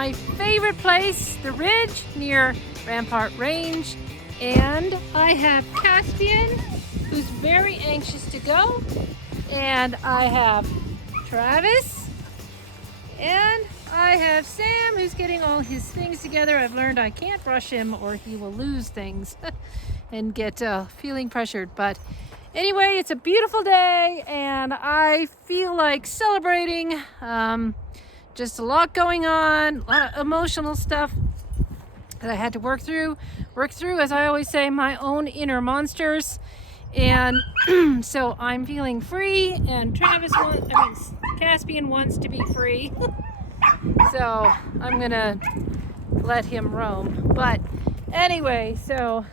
my favorite place, the ridge near Rampart Range. And I have Caspian, who's very anxious to go. And I have Travis. And I have Sam, who's getting all his things together. I've learned I can't rush him or he will lose things and get feeling pressured. But anyway, it's a beautiful day and I feel like celebrating. Just a lot going on, a lot of emotional stuff that I had to work through, as I always say, my own inner monsters. And so I'm feeling free, and Caspian wants to be free. So I'm gonna let him roam. But anyway, so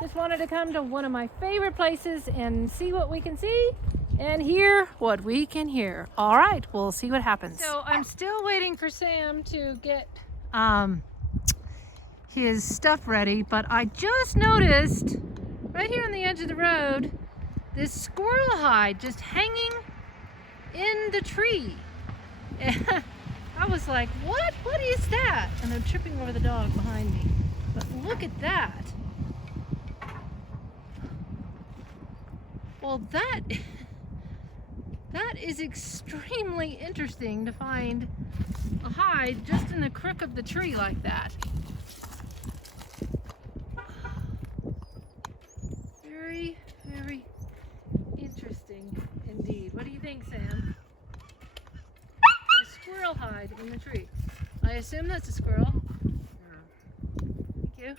just wanted to come to one of my favorite places and see what we can see and hear what we can hear. All right, we'll see what happens. So I'm still waiting for Sam to get his stuff ready, but I just noticed right here on the edge of the road this squirrel hide just hanging in the tree. And I was like, what is that? And I'm tripping over the dog behind me. But look at that. Well, that is extremely interesting to find a hide just in the crook of the tree like that. Very, very interesting indeed. What do you think, Sam? A squirrel hide in the tree. I assume that's a squirrel. Thank you.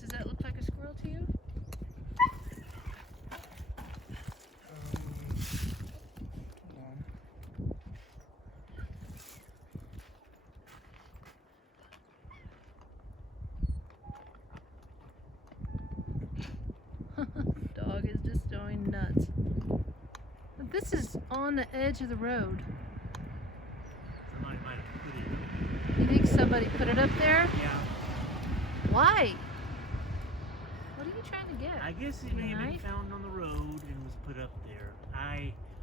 Does that look like a squirrel to you? Dog is just going nuts. But this is on the edge of the road. Somebody might have put it up. You think somebody put it up there? Yeah. Why? What are you trying to get? I guess it may have been found on the road and was put up there.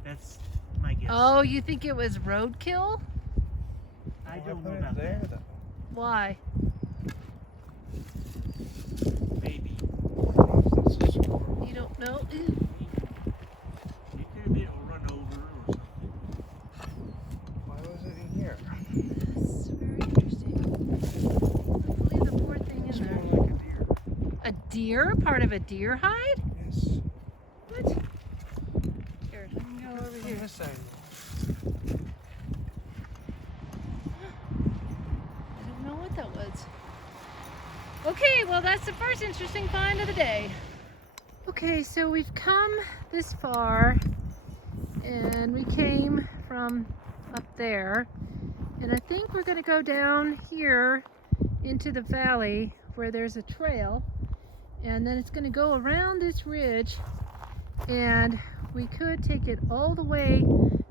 That's my guess. Oh, you think it was roadkill? I don't know about that. Why? Maybe. You don't know? Ew. It could have been run over or something. Why was it in here? That's very interesting. Hopefully the poor thing It's in there. more like a deer. A deer? Part of a deer hide? Yes. What? Here, let me go over On here. this side. I don't know what that was. Okay, well that's the first interesting find of the day. Okay, so we've come this far and we came from up there, and I think we're going to go down here into the valley where there's a trail, and then it's going to go around this ridge, and we could take it all the way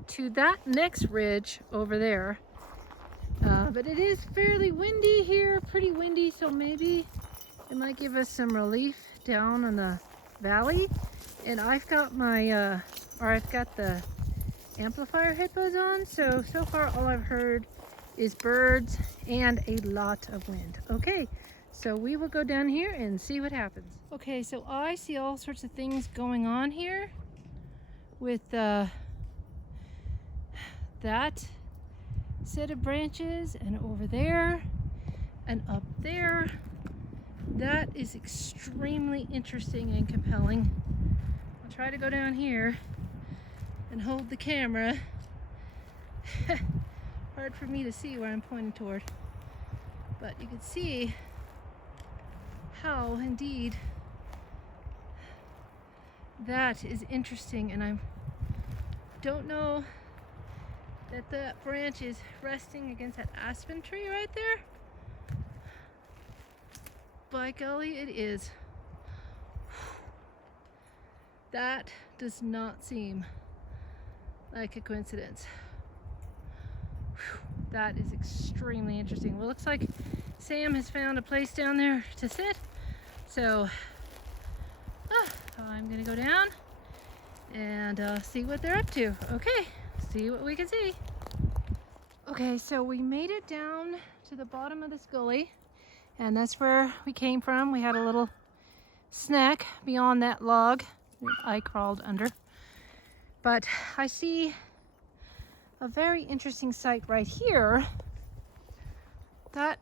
to that next ridge over there. But it is fairly windy here, pretty windy, so maybe it might give us some relief down in the valley. And I've got my I've got the amplifier headphones on, so far all I've heard is birds and a lot of wind. Okay, so we will go down here and see what happens. Okay, so I see all sorts of things going on here with that set of branches, and over there and up there. That is extremely interesting and compelling. I'll try to go down here and hold the camera. Hard for me to see where I'm pointing toward, but you can see how indeed that is interesting, and I don't know that that branch is resting against that aspen tree right there. By golly, it is. That does not seem like a coincidence. That is extremely interesting. Well, it looks like Sam has found a place down there to sit. So I'm gonna go down and see what they're up to. Okay, see what we can see. Okay, so we made it down to the bottom of this gully, and that's where we came from. We had a little snack beyond that log I crawled under. But I see a very interesting sight right here that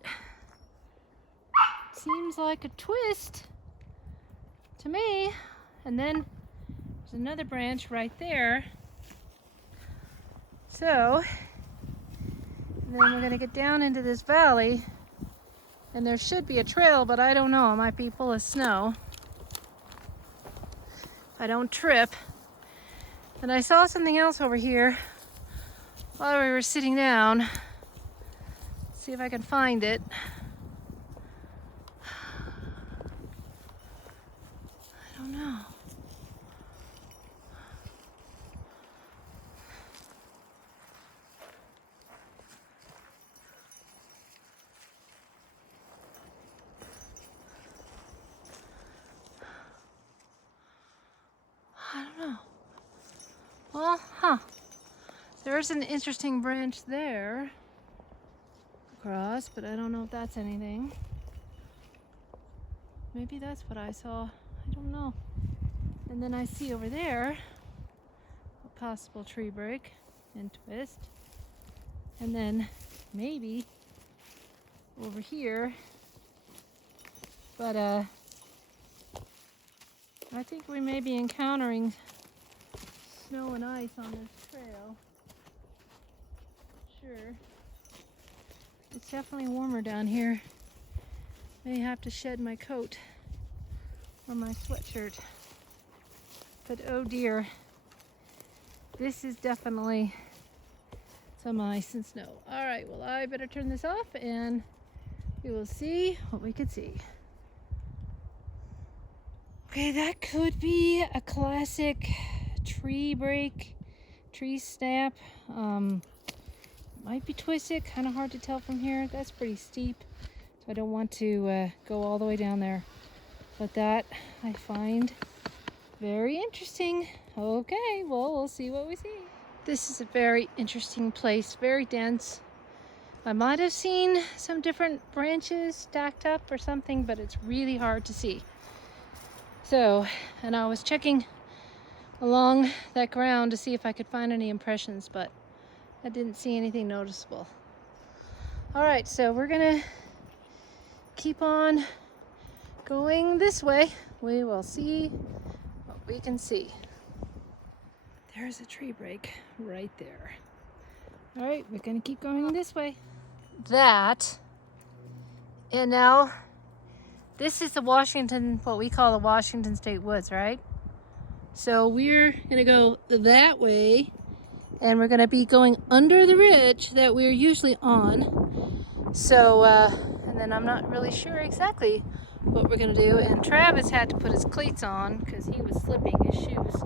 seems like a twist to me. And then there's another branch right there. So then we're gonna get down into this valley, and there should be a trail, but I don't know, it might be full of snow. If I don't trip. And I saw something else over here while we were sitting down. Let's see if I can find it. I don't know. I don't know. Well, there's an interesting branch there across, but I don't know if that's anything. Maybe that's what I saw. I don't know. And then I see over there a possible tree break and twist. And then maybe over here. But I think we may be encountering snow and ice on this trail. Sure. It's definitely warmer down here. May have to shed my coat or my sweatshirt. But oh dear, this is definitely some ice and snow. All right, well, I better turn this off and we will see what we can see. Okay, that could be a classic tree break, tree snap. Might be twisted, kind of hard to tell from here. That's pretty steep, so I don't want to go all the way down there. But that I find very interesting. Okay, well, we'll see what we see. This is a very interesting place, very dense. I might have seen some different branches stacked up or something, but it's really hard to see. So, and I was checking along that ground to see if I could find any impressions, but I didn't see anything noticeable. All right, so we're gonna keep on going this way. We will see what we can see. There's a tree break right there. All right, we're gonna keep going this way. That, and now this is the Washington, what we call the Washington State Woods, right? So we're gonna go that way, and we're gonna be going under the ridge that we're usually on. So, and then I'm not really sure exactly what we're gonna do. And Travis had to put his cleats on because he was slipping. His shoes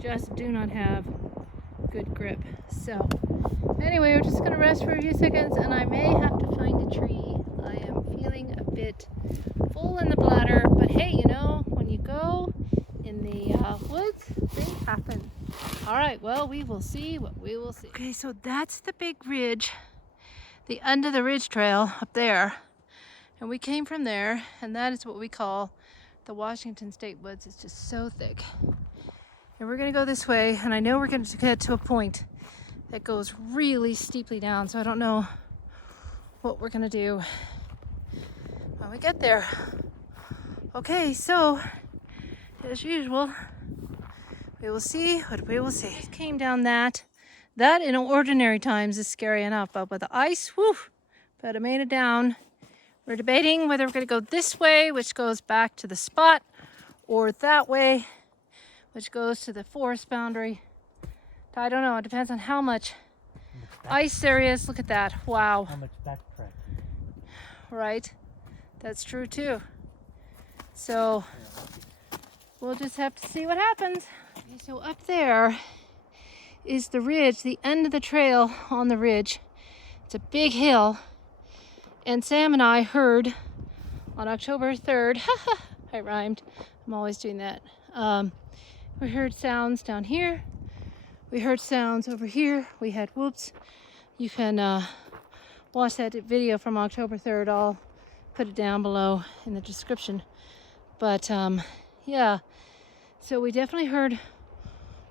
just do not have good grip. So, anyway, we're just gonna rest for a few seconds, and I may have to find a tree. I am feeling a bit full in the bladder, but hey, you know, when you go in the woods, things happen. All right, well, we will see what we will see. Okay, so that's the big ridge, the end of the ridge trail up there. And we came from there, and that is what we call the Washington State Woods. It's just so thick. And we're gonna go this way, and I know we're gonna get to a point that goes really steeply down, so I don't know what we're gonna do when we get there. Okay, so as usual, we will see what we will see. It came down that in ordinary times is scary enough, but with the ice, whew, but I made it down. We're debating whether we're gonna go this way, which goes back to the spot, or that way, which goes to the forest boundary. I don't know, it depends on how much ice there is. Look at that, wow. How much backtrack? Right, that's true too. So we'll just have to see what happens. Okay, so up there is the ridge, the end of the trail on the ridge. It's a big hill. And Sam and I heard on October 3rd, I rhymed, I'm always doing that. We heard sounds down here. We heard sounds over here. We had whoops. You can watch that video from October 3rd, I'll put it down below in the description. But yeah, so we definitely heard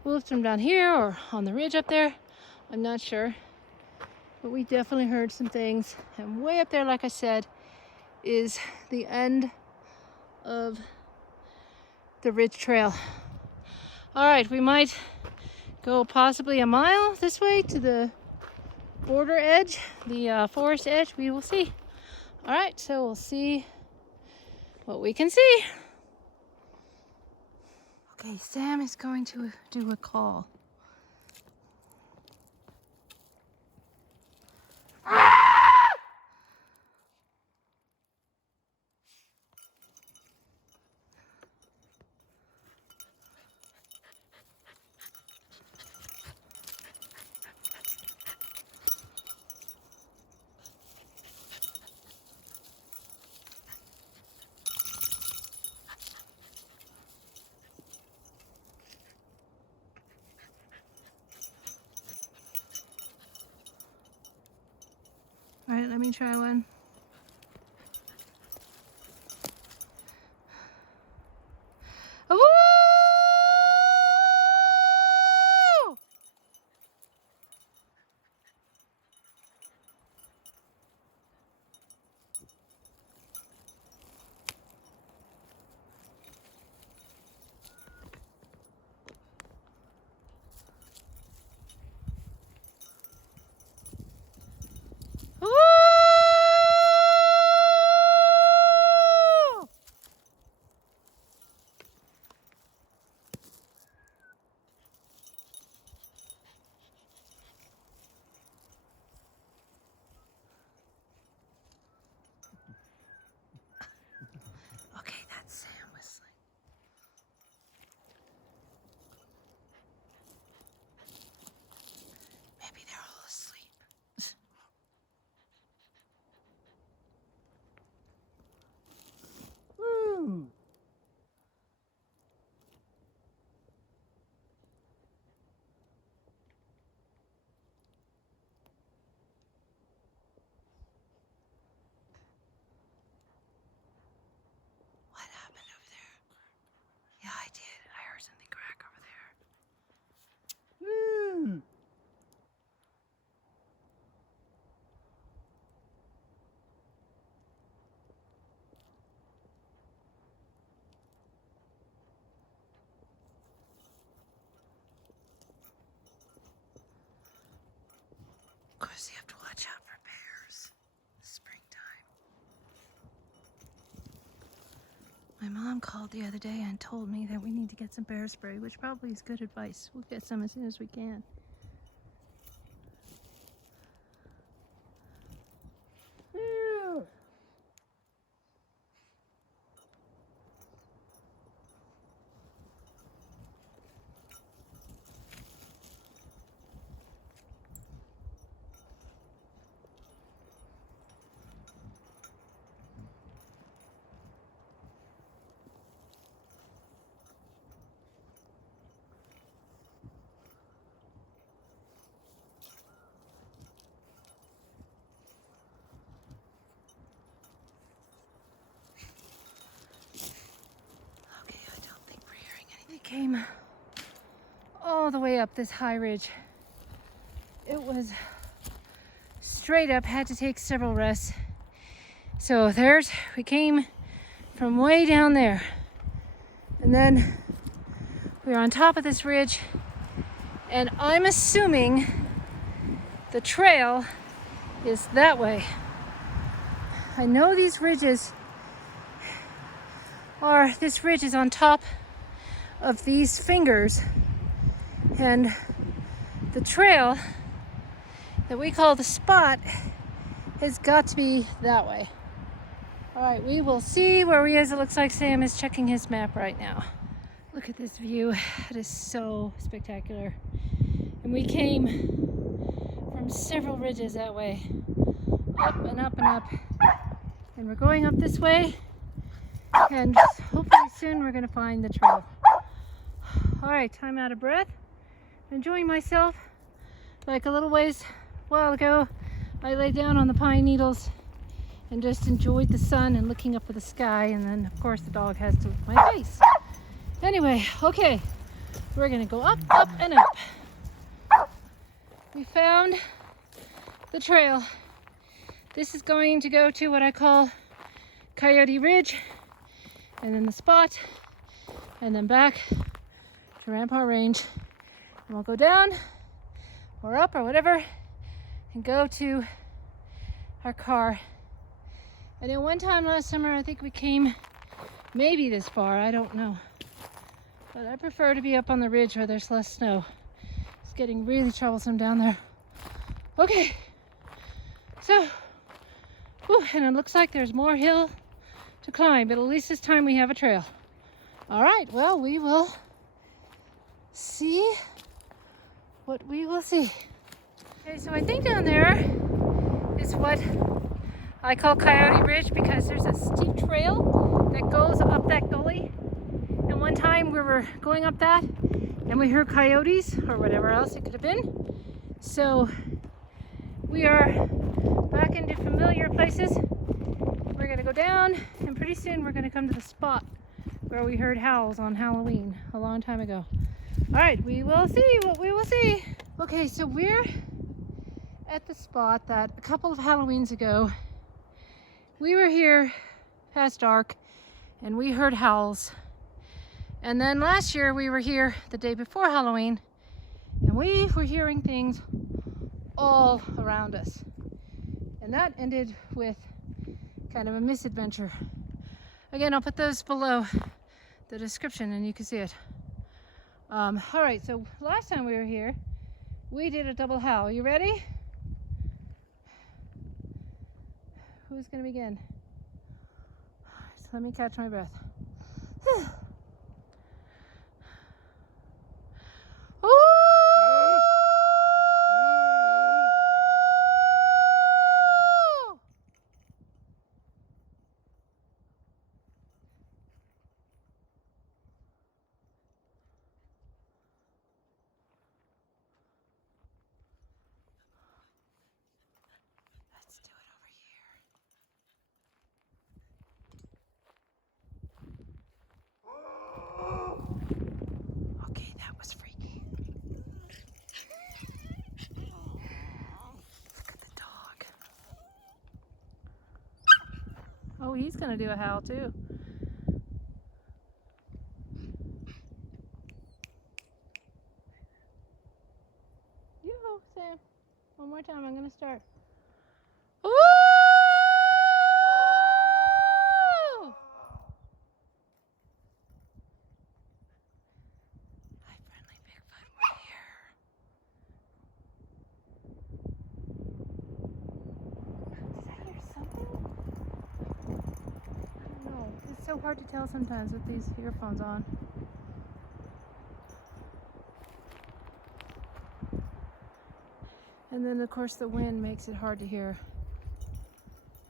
wolves from down here or on the ridge up there. I'm not sure, but we definitely heard some things. And way up there, like I said, is the end of the ridge trail. All right, we might go possibly a mile this way to the border edge, the forest edge. We will see. All right, so we'll see what we can see. Okay, Sam is going to do a call. All right, let me try one. Woo! Okay, that's Sam whistling. Maybe they're all asleep. Woo! What happened over there? Yeah, I did. I heard something crack over there. Woo! Of course, you have to watch out for bears. Springtime. My mom called the other day and told me that we need to get some bear spray, which probably is good advice. We'll get some as soon as we can. Ew. Okay, I don't think we're hearing anything. We came all the way up this high ridge. It was straight up, had to take several rests. So we came from way down there. And then we were on top of this ridge. And I'm assuming the trail is that way. I know these ridges this ridge is on top of these fingers. And the trail that we call the spot has got to be that way. All right, we will see where he is. It looks like Sam is checking his map right now. Look at this view. It is so spectacular. And we came from several ridges that way. Up and up and up. And we're going up this way. And hopefully soon we're going to find the trail. All right, I'm out of breath. Enjoying myself like a little while ago. I lay down on the pine needles and just enjoyed the sun and looking up at the sky, and then of course the dog has to lick my face. Anyway, okay, we're gonna go up, up, and up. We found the trail. This is going to go to what I call Coyote Ridge, and then the spot, and then back to Rampart Range. And we'll go down or up or whatever and go to our car. And then one time last summer, I think we came maybe this far, I don't know. But I prefer to be up on the ridge where there's less snow. It's getting really troublesome down there. Okay, so, whew, and it looks like there's more hill to climb, but at least this time we have a trail. All right, well, we will see what we will see. Okay, so I think down there is what I call Coyote Bridge because there's a steep trail that goes up that gully. And one time we were going up that and we heard coyotes or whatever else it could have been. So we are back into familiar places. We're gonna go down and pretty soon we're gonna come to the spot where we heard howls on Halloween a long time ago. All right, we will see what we will see. Okay, so we're at the spot that a couple of Halloweens ago, we were here past dark and we heard howls. And then last year we were here the day before Halloween and we were hearing things all around us. And that ended with kind of a misadventure. Again, I'll put those below the description and you can see it. All right, so last time we were here, we did a double howl. You ready? Who's gonna begin? So let me catch my breath. Ooh! Let's do it over here. Okay, that was freaky. Look at the dog. Oh, he's gonna do a howl too. Yoo-hoo, Sam. One more time, I'm gonna start. Ooh! Hi, friendly Bigfoot, we're here. Did I hear something? I don't know. It's so hard to tell sometimes with these earphones on. And then, of course, the wind makes it hard to hear.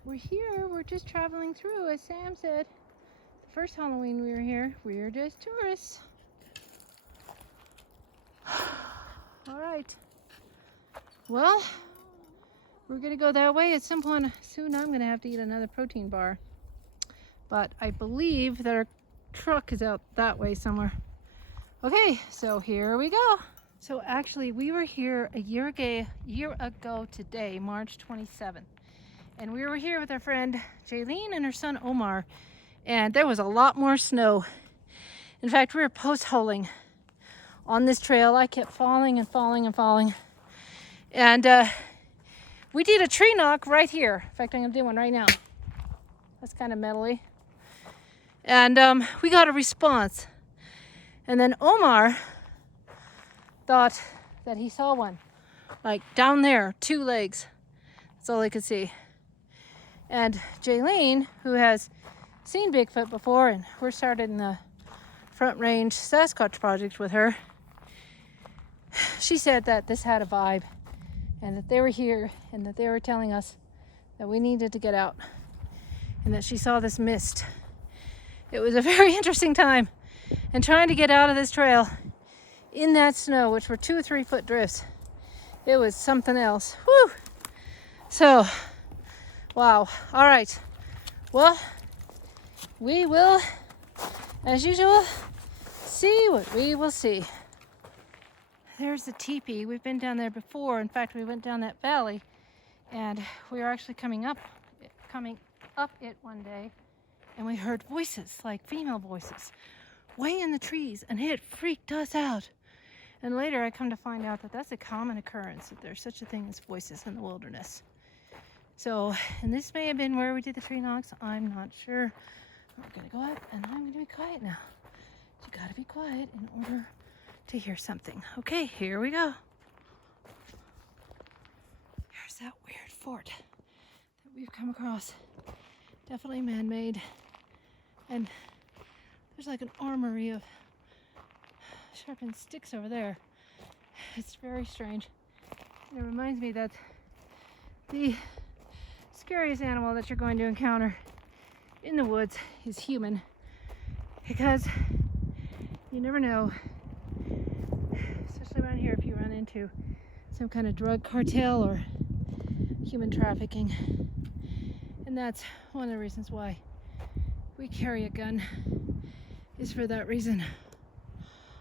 We're here, we're just traveling through. As Sam said, the first Halloween we were here, we were just tourists. All right. Well, we're gonna go that way. At some point soon I'm gonna have to eat another protein bar. But I believe that our truck is out that way somewhere. Okay, so here we go. So actually we were here a year ago today, March 27th. And we were here with our friend Jaylene and her son Omar, and there was a lot more snow. In fact, we were post-holing on this trail. I kept falling and falling and falling. And we did a tree knock right here. In fact, I'm gonna do one right now. That's kind of metally. And we got a response. And then Omar thought that he saw one, like down there, 2 legs. That's all he could see. And Jaylene, who has seen Bigfoot before, and we're started in the Front Range Sasquatch project with her, she said that this had a vibe and that they were here and that they were telling us that we needed to get out and that she saw this mist. It was a very interesting time, and trying to get out of this trail in that snow, which were 2 or 3 foot drifts, it was something else. Whew. So, wow. All right. Well, we will, as usual, see what we will see. There's the teepee. We've been down there before. In fact, we went down that valley, and we were actually coming up it one day, and we heard voices, like female voices, way in the trees, and it freaked us out. And later I come to find out that that's a common occurrence, that there's such a thing as voices in the wilderness. So, and this may have been where we did the tree knocks, I'm not sure. We're gonna go up, and I'm gonna be quiet now. You gotta be quiet in order to hear something. Okay, here we go. Here's that weird fort that we've come across. Definitely man-made. And there's like an armory of sharpened sticks over there. It's very strange. And it reminds me that the scariest animal that you're going to encounter in the woods is human, because you never know, especially around here, if you run into some kind of drug cartel or human trafficking. And that's one of the reasons why we carry a gun, is for that reason.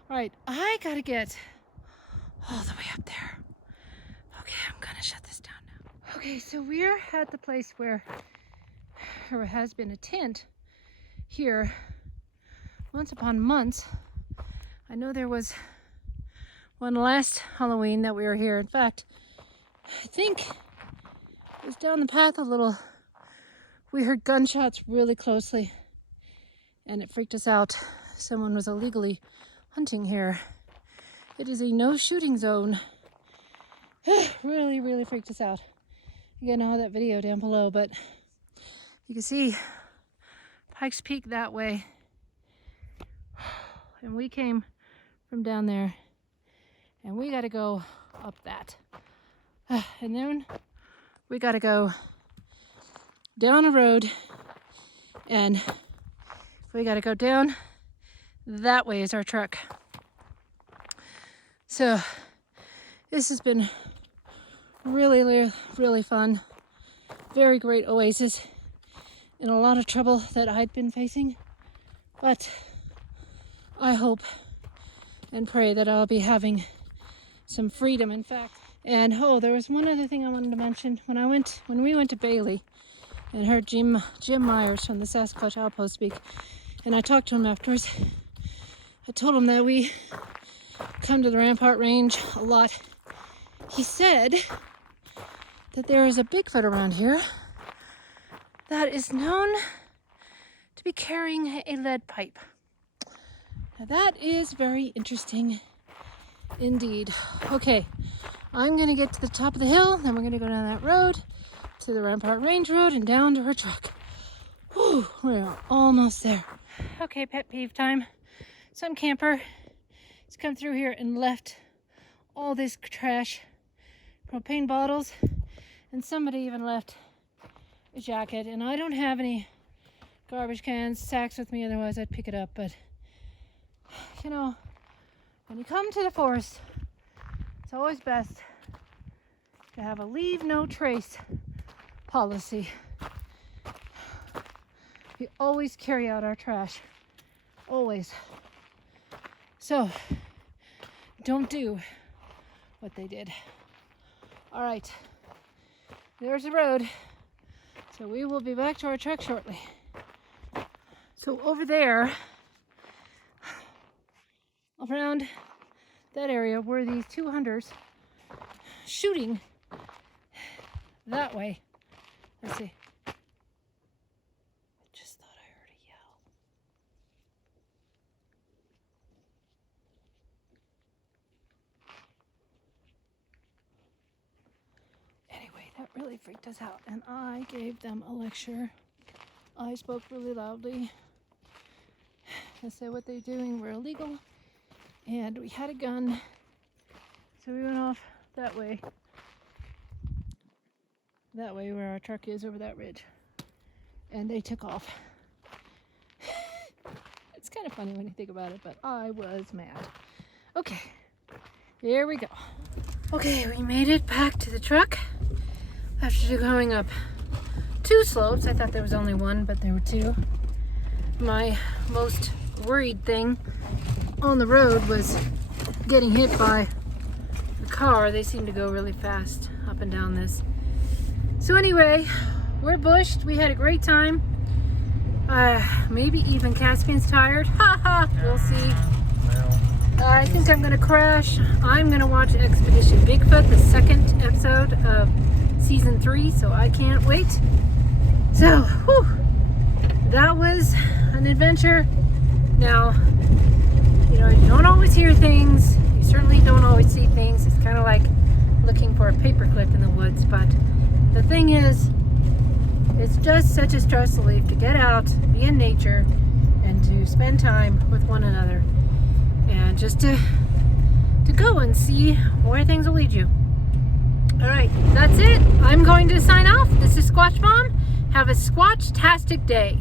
All right, I gotta get all the way up there. Okay, I'm gonna shut this down now. Okay, so we're at the place where there has been a tent here once upon months. I know there was one last Halloween that we were here. In fact, I think it was down the path a little. We heard gunshots really closely, and it freaked us out. Someone was illegally hunting here. It is a no shooting zone. Really, really freaked us out. Again, I'll have that video down below, but you can see Pikes Peak that way. And we came from down there, and we got to go up that. And then we got to go down a road, and we got to go down that way is our truck. So this has been really, really fun. Very great oasis in a lot of trouble that I'd been facing, but I hope and pray that I'll be having some freedom, in fact. And oh, there was one other thing I wanted to mention. When we went to Bailey and heard Jim Myers from the Sasquatch Outpost speak, and I talked to him afterwards, I told him that we come to the Rampart Range a lot. He said that there is a Bigfoot around here that is known to be carrying a lead pipe. Now that is very interesting indeed. Okay, I'm gonna get to the top of the hill, then we're gonna go down that road to the Rampart Range Road and down to our truck. Whew, we're almost there. Okay, pet peeve time. Some camper has come through here and left all this trash, propane bottles, and somebody even left a jacket. And I don't have any garbage cans, sacks with me, otherwise I'd pick it up. But you know, when you come to the forest, it's always best to have a leave no trace policy. We always carry out our trash, always. So don't do what they did. All right, there's the road. So we will be back to our truck shortly. So over there, around that area, were these two hunters shooting that way. Let's see. I just thought I heard a yell. Anyway, that really freaked us out, and I gave them a lecture. I spoke really loudly. I said what they're doing were illegal, and we had a gun, so we went off that way where our truck is, over that ridge, and they took off. It's kind of funny when you think about it, but I was mad. Okay, here we go. Okay, we made it back to the truck. after going up 2 slopes. I thought there was only one, but there were 2. My most worried thing on the road was getting hit by the car. They seem to go really fast up and down this. So anyway, we're bushed. We had a great time. Maybe even Caspian's tired. Haha, we'll see. I think I'm gonna crash. I'm gonna watch Expedition Bigfoot, the 2nd episode of season 3, so I can't wait. So, whew, that was an adventure. Now, you know, you don't always hear things. You certainly don't always see things. It's kind of like looking for a paperclip in the woods, but the thing is, it's just such a stress relief to get out, be in nature, and to spend time with one another. And just to go and see where things will lead you. All right, that's it. I'm going to sign off. This is Sasquatch Mom. Have a Squatch-tastic day.